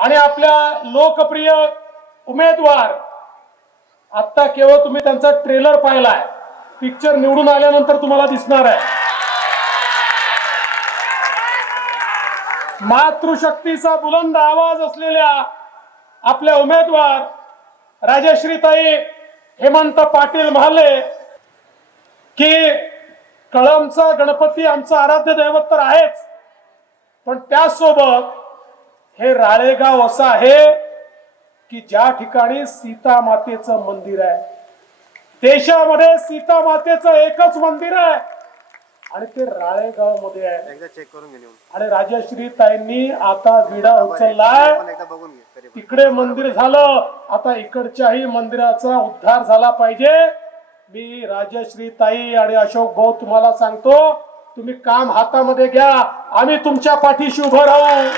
आणि आपल्या लोकप्रिय उमेदवार आता केवळ तुम्ही त्यांचा ट्रेलर पाहिलाय. पिक्चर निवडून आल्यानंतर तुम्हाला दिसणार आहे. मातृशक्तीचा बुलंद आवाज असलेल्या आपल्या उमेदवार राजश्रीताई हेमंत पाटील म्हणाले की कळमचा गणपती आमचं आराध्य दैवत तर आहेच पण त्यासोबत हे राळेगाव असं आहे की ज्या ठिकाणी सीता मातेचं मंदिर आहे. देशामध्ये सीता मातेचं एकच मंदिर आहे. आणि ते राळेगावमध्ये आहे चेक करून आणि राजश्री ताईंनी आता विडा उचललाय. तिकडे मंदिर झालं. आता इकडच्याही मंदिराचा उद्धार झाला पाहिजे. मी राजश्री ताई आणि अशोक भाऊ तुम्हाला सांगतो तुम्ही काम हातामध्ये घ्या. आम्ही तुमच्या पाठीशी उभं राहू.